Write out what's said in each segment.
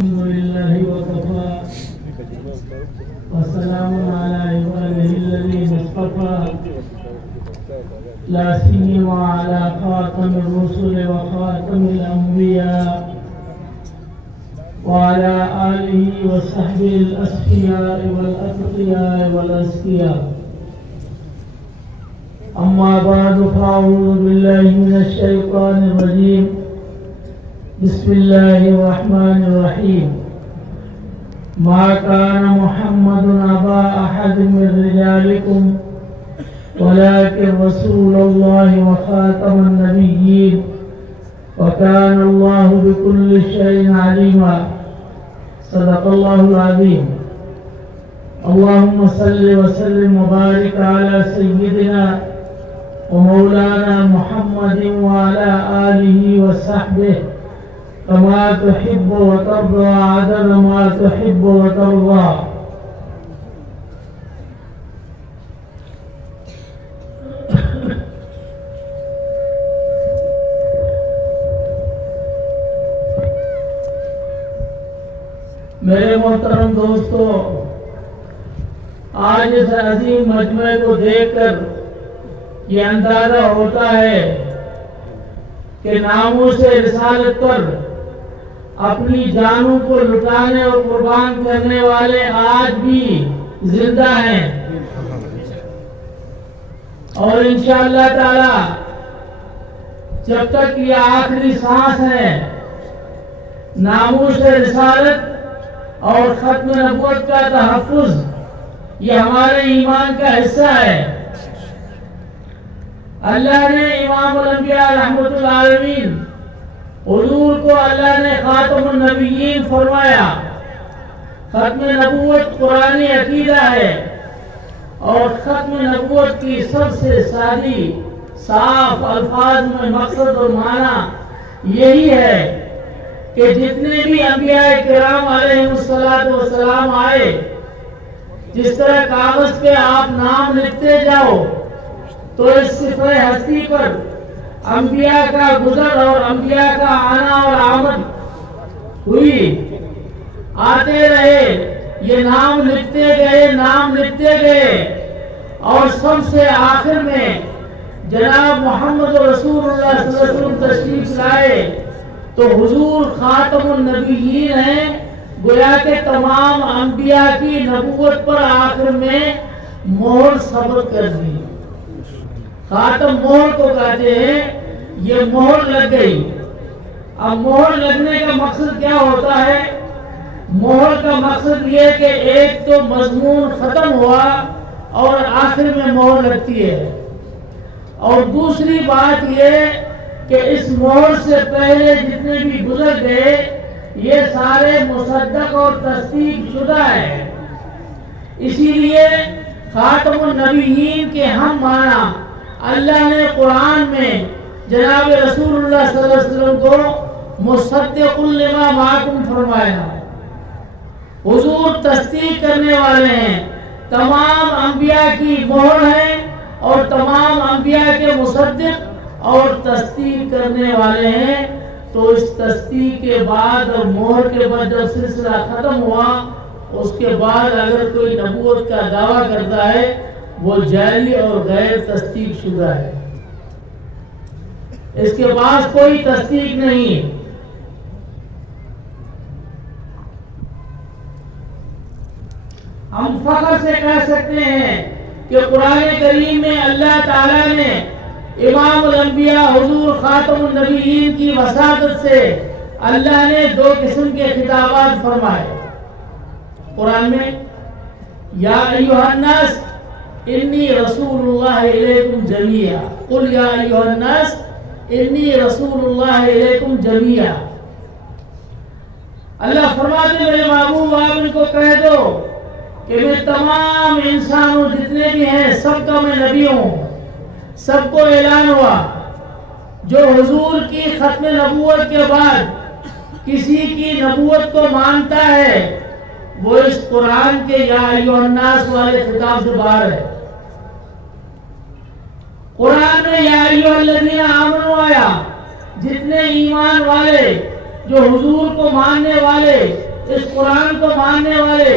الحمد لله وكفى وسلام على عباده الذين اصطفى لا سيما على خاتم الرسل وخاتم الأنبياء وعلى آله وصحبه الأصفياء والأتقياء والأزكياء. أما بعد فأعوذ بالله من الشيطان الرجيم. بسم الله الرحمن الرحيم. ما كان محمد أبا أحد من رجالكم ولكن رسول الله وخاتم النبيين وكان الله بكل شيء عليما. صدق الله العظيم. اللهم صل وسلم وبارك على سيدنا ومولانا محمد وعلى آله وصحبه كما تحب وترضى عدد ما تحب وترضى. میرے محترم دوستو، آج اس عظیم مجمع کو دیکھ کر یہ اندازہ ہوتا ہے کہ ناموس رسالت پر اپنی جانوں کو لٹانے اور قربان کرنے والے آج بھی زندہ ہیں، اور انشاءاللہ تعالی جب تک یہ آخری سانس ہے، ناموس رسالت اور ختم نبوت کا تحفظ یہ ہمارے ایمان کا حصہ ہے۔ اللہ نے امام الانبیاء رحمت العالمین حضور کو اللہ نے خاتم النبیین فرمایا۔ ختم نبوت قرآنی عقیدہ ہے، اور ختم نبوت کی سب سے سادی صاف الفاظ میں مقصد اور معنی یہی ہے کہ جتنے بھی انبیاء کرام علیہ السلام آئے، جس طرح کاغذ پہ آپ نام لکھتے جاؤ تو اس صفحہ ہستی پر انبیاء کا گزر اور انبیاء کا آنا اور آمد ہوئی، آتے رہے، یہ نام لکھتے گئے، اور سب سے آخر میں جناب محمد رسول اللہ صلی اللہ علیہ وسلم تشریف لائے تو حضور خاتم النبیین ہیں، گویا کہ تمام انبیاء کی نبوت پر آخر میں مہر ثبت کر دی۔ خاتم مہر کو کہتے ہیں، یہ مہر لگ گئی۔ اب مہر لگنے کا مقصد کیا ہوتا ہے؟ مہر کا مقصد یہ کہ ایک تو مضمون ختم ہوا اور آخر میں مہر لگتی ہے، اور دوسری بات یہ کہ اس مہر سے پہلے جتنے بھی گزر گئے یہ سارے مصدق اور تصدیق شدہ ہے۔ اسی لیے خاتم النبیین کے ہم معنی اللہ نے قرآن میں جناب رسول اللہ صلی اللہ علیہ وسلم کو مصدق لما معکم فرمایا۔ حضور تصدیق کرنے والے ہیں، تمام انبیاء کی مہر ہیں، اور تمام انبیاء کے مصدق اور تصدیق کرنے والے ہیں۔ تو اس تصدیق کے بعد اور مہر کے بعد جب سلسلہ ختم ہوا، اس کے بعد اگر کوئی نبوت کا دعویٰ کرتا ہے وہ جعلی اور غیر تصدیق شدہ ہے، اس کے پاس کوئی تصدیق نہیں۔ ہم فخر سے کہہ سکتے ہیں کہ قرآن کریم میں اللہ تعالیٰ نے امام الانبیاء حضور خاتم النبیین کی وساطت سے اللہ نے دو قسم کے خطابات فرمائے قرآن میں۔ یا ایھا الناس انی رسول اللہ الیکم جمیعا، قل یا ایھا الناس انی رسول اللہ الیکم جمیعا۔ اللہ فرماتے میرے محبوب آپ ان کو کہہ دو کہ میں تمام انسانوں جتنے بھی ہیں سب کا میں نبی ہوں۔ سب کو اعلان ہوا، جو حضور کی ختم نبوت کے بعد کسی کی نبوت کو مانتا ہے وہ اس قرآن کے یا ایھا الناس والے خطاب سے باہر ہے۔ قرآن میں یا ایھا الذین آمنوا آیا، جتنے ایمان والے جو حضور کو ماننے والے اس قرآن کو ماننے والے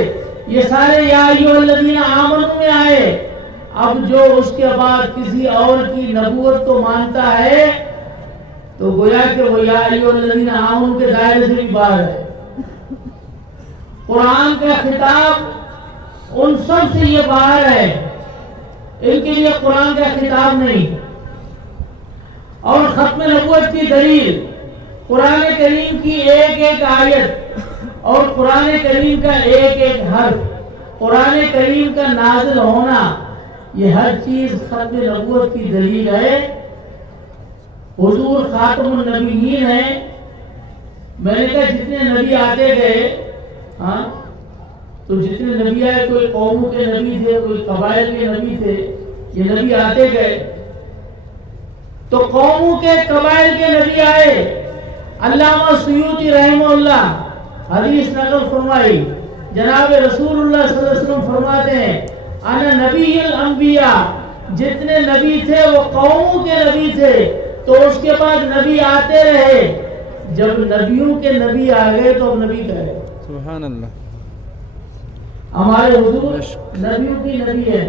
یہ سارے یا ایھا الذین آمنوا میں آئے. اب جو اس کے بعد کسی اور کی نبوت کو مانتا ہے تو گویا کہ وہ یا ایھا الذین آمنوا کے دائرے سے بھی باہر ہے. قرآن کا خطاب ان سب سے یہ باہر ہے، ان کے لیے قرآن کا خطاب نہیں. اور ختم نبوت کی دلیل قرآن کریم کی ایک ایک آیت اور قرآن کریم کا ایک ایک حرف، قرآن کریم کا نازل ہونا، یہ ہر چیز ختم نبوت کی دلیل ہے. حضور خاتم النبیین ہیں. میں نے کہا جتنے نبی آتے گئے، تو جتنے نبی آئے، کوئی قوموں کے نبی تھے، کوئی قبائل کے نبی تھے، یہ نبی آتے گئے. تو قوموں کے قبائل کے نبی آئے. علامہ سیوطی رحمہ اللہ حدیث نقل فرمائی، جناب رسول اللہ صلی اللہ علیہ وسلم فرماتے ہیں انا نبی الانبیاء، جتنے نبی تھے وہ قوموں کے نبی تھے. تو اس کے بعد نبی آتے رہے. جب نبیوں کے نبی آ گئے تو اب نبی کہے. سبحان اللہ. ہمارے حضور نبیوں کی نبی ہے.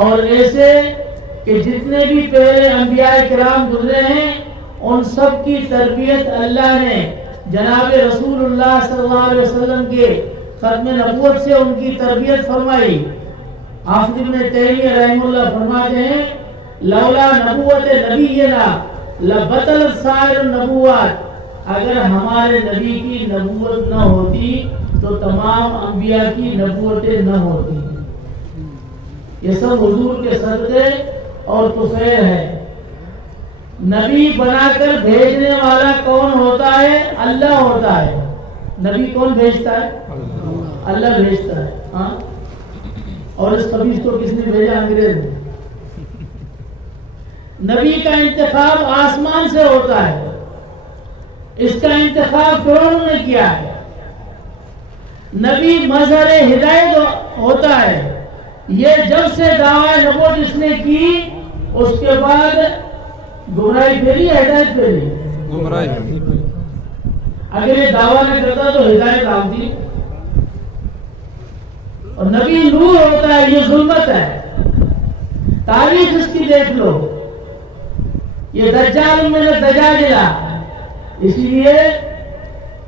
اور ایسے کہ جتنے بھی پہلے انبیاء کرام گزرے ہیں ان سب کی تربیت اللہ نے جناب رسول اللہ صلی اللہ علیہ وسلم کے ختم نبوت سے ان کی تربیت فرمائی. حافظ ابن تیمیہ رحمہ اللہ فرماتے ہیں لولا نبوت نبینا لبطلت سائر النبوات، اگر ہمارے نبی کی نبوت نہ ہوتی تو تمام انبیاء کی نبوتیں نہ ہوتی. یہ سب حضور کے صدقے اور طفیل ہے. نبی بنا کر بھیجنے والا کون ہوتا ہے؟ اللہ ہوتا ہے. نبی کون بھیجتا ہے؟ اللہ بھیجتا ہے. ہاں، اور اس خبیث کو کس نے بھیجا؟ انگریز نے. نبی کا انتخاب آسمان سے ہوتا ہے. اس کا انتخاب فرعون نے کیا ہے. نبی مظہر ہدایت ہوتا ہے. یہ جب سے دعوی نبوت اس نے کی اس کے بعد گمراہی پھیلی، ہدایت پھیلی. گمراہی. اگر یہ دعویٰ نہ کرتا تو ہدایت آتی. اور نبی نور ہوتا ہے. یہ ظلمت ہے. تاریخ اس کی دیکھ لو. یہ دجال میں نے دجاجلا. اسی لیے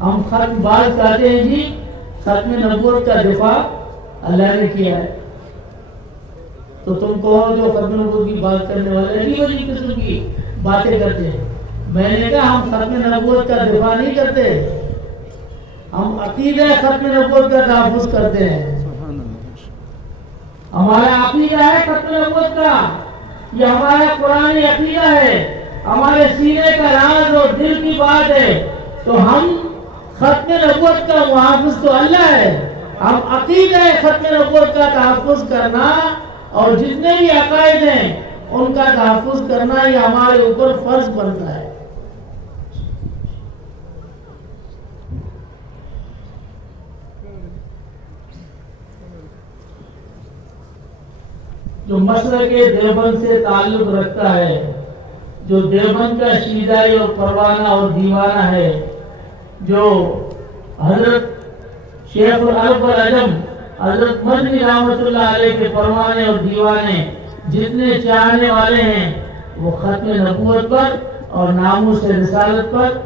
ہم ختم بات کہتے ہیں جی ختم نبوت کا دفاع اللہ نے کیا ہے. تو تم کہو جو ختم نبوت کی بات کرنے والے عجیب عجیب قسم کی باتیں کرتے ہیں. میں نے کہا ہم ختم نبوت کا دفاع نہیں کرتے، ہم عقیدہ ختم نبوت کا تحفظ کرتے ہیں. ہمارا عقیدہ ہے ختم نبوت کا، یہ ہمارا قرآنی عقیدہ ہے، ہمارے سینے کا راز اور دل کی بات ہے. تو ہم ختم نبوت کا محافظ تو اللہ ہے. ہم عقیدہ ختم نبوت کا تحفظ کرنا اور جتنے بھی عقائد ہیں ان کا تحفظ کرنا یہ ہمارے اوپر فرض بنتا ہے. جو مسلک دیوبند سے تعلق رکھتا ہے، جو دیوبند کا شیدائی اور پروانہ اور دیوانہ ہے، جو حضرت شیخ العرب والعجم حضرت مدنی رحمۃ اللہ علیہ کے پروانے اور دیوانے جتنے چاہنے والے ہیں وہ ختم نبوت پر اور ناموس رسالت پر،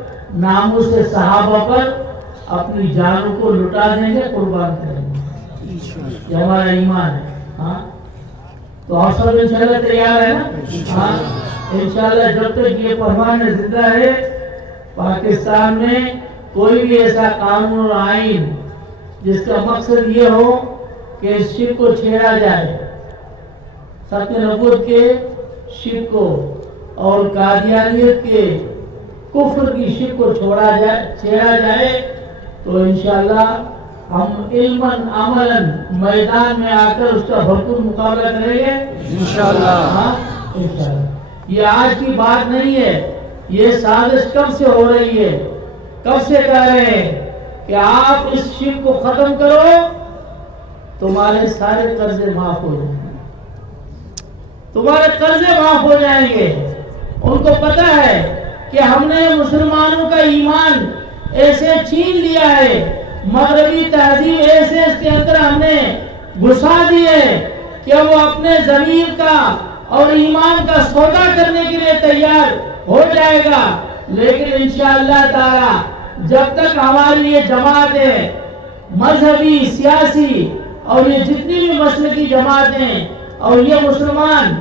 ناموس صحابہ پر اپنی جانوں کو لٹا دیں گے، قربان کریں گے. یہ ہمارا ایمان ہے. ہاں، تو آپ سب انشاءاللہ تیار ہے نا؟ ہاں انشاءاللہ. جب تک یہ پروانہ زندہ ہے پاکستان میں کوئی بھی ایسا قانون اور آئین جس کا مقصد یہ ہو کہ اس شرک کو چھیڑا جائے، ختم نبوت کے شرک کو اور قادیانیت کے کفر کی شرک کو چھیڑا جائے، تو انشاءاللہ ہم علماً عملاً میدان میں آ کر اس کا بھرپور مقابلہ کریں گے انشاءاللہ. ہاں انشاءاللہ. یہ آج کی بات نہیں ہے، یہ سازش کب سے ہو رہی ہے، کب سے کہہ رہے ہیں کہ آپ اس شرک کو ختم کرو تمہارے سارے قرضے معاف ہو جائیں گے، تمہارے قرضے معاف ہو جائیں گے. ان کو پتا ہے کہ ہم نے مسلمانوں کا ایمان ایسے چھین لیا ہے مغربی تہذیب ایسے اس کے اندر ہم نے گھسا دیے کہ وہ اپنے ضمیر کا اور ایمان کا سودا کرنے کے لیے تیار ہو جائے گا، لیکن انشاءاللہ تعالی جب تک ہماری یہ جماعتیں مذہبی، سیاسی اور یہ جتنی بھی مسلکی جماعتیں اور یہ مسلمان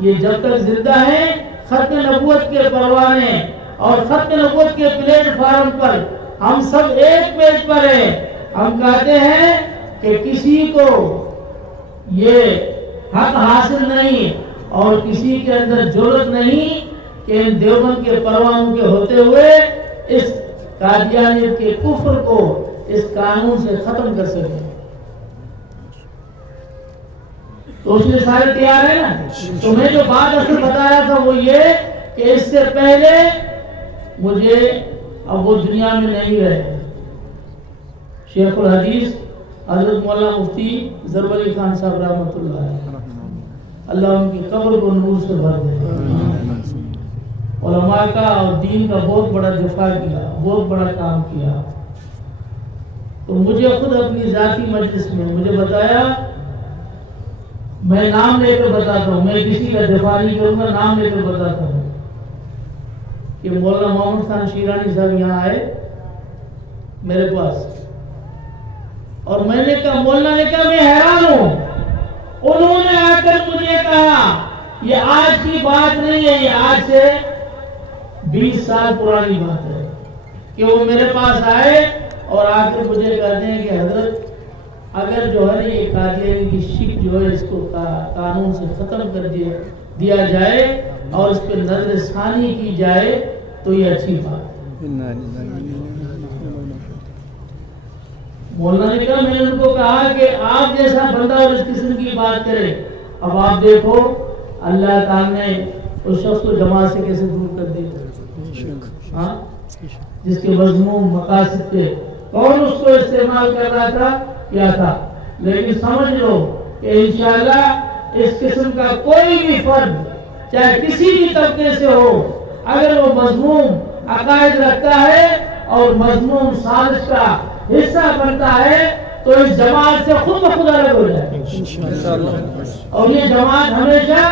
یہ جب تک زندہ ہیں، ختم نبوت کے پروانے اور ختم نبوت کے پلیٹ فارم پر ہم سب ایک پیج پر ہیں۔ ہم کہتے ہیں کہ کسی کو یہ حق حاصل نہیں اور کسی کے اندر جرأت نہیں کہ ان دیوبند کے پروانوں کے ہوتے ہوئے اس قادیانیت کے کفر کو اس قانون سے ختم کر سکے۔ تو اس لیے سارے تیار ہیں نا؟ تو میں جو بات اصل بتا رہا تھا وہ یہ کہ اس سے پہلے مجھے اب وہ دنیا میں نہیں رہے شیخ الحدیث حضرت مولانا مفتی ظفر علی خان صاحب رحمۃ اللہ علیہ، اللہ ان کی قبر کو نور سے بھر دے۔ علماء کا اور دین کا بہت بڑا دفاع کیا، بہت بڑا کام کیا۔ تو مجھے خود اپنی ذاتی مجلس میں مجھے بتایا، میں نام لے کر بتاتا ہوں، میں کسی کا دفاع نہیں کروں گا، نام لے کر بتاتا ہوں کہ مولانا محمد خان شیرانی صاحب یہاں آئے میرے پاس اور میں نے کہا، مولانا نے کہا میں حیران ہوں، انہوں نے آ کر مجھے کہا یہ آج کی بات نہیں ہے، یہ آج سے 20 سال پرانی بات ہے کہ وہ میرے پاس آئے اور آ کر مجھے کہتے ہیں کہ حضرت اگر جو ہے یہ قادیانی کی شک جو ہے اس کو قانون سے ختم کر دیا جائے اور اس پہ نظر ثانی کی جائے تو یہ اچھی بات ہے۔ مولانا نے کہا، میں نے ان کو کہا کہ آپ جیسا بندہ اور اس قسم کی بات کرے، اب آپ دیکھو اللہ تعالیٰ نے اس شخص کو جماعت سے کیسے دور کر دیا، ہاں جس کے مضمون مقاصد تھے، کون اس کو استعمال کر رہا تھا، کیا تھا۔ لیکن سمجھ لو کہ انشاءاللہ اس قسم کا کوئی بھی فرد چاہے کسی بھی طبقے سے ہو، اگر وہ مضمون عقائد رکھتا ہے اور مضمون سازش کا حصہ بنتا ہے تو اس جماعت سے خود بخود الگ ہو جائے اور یہ جماعت ہمیشہ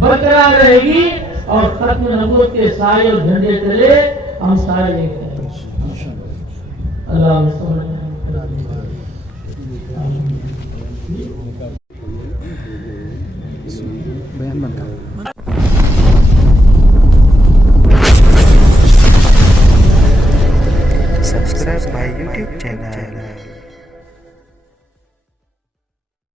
برقرار رہے گی اور ختم نبوت کے سائے اور جھنڈے تلے ہم سارے دیکھتے ہیں۔ اللہ ہمیں سمجھ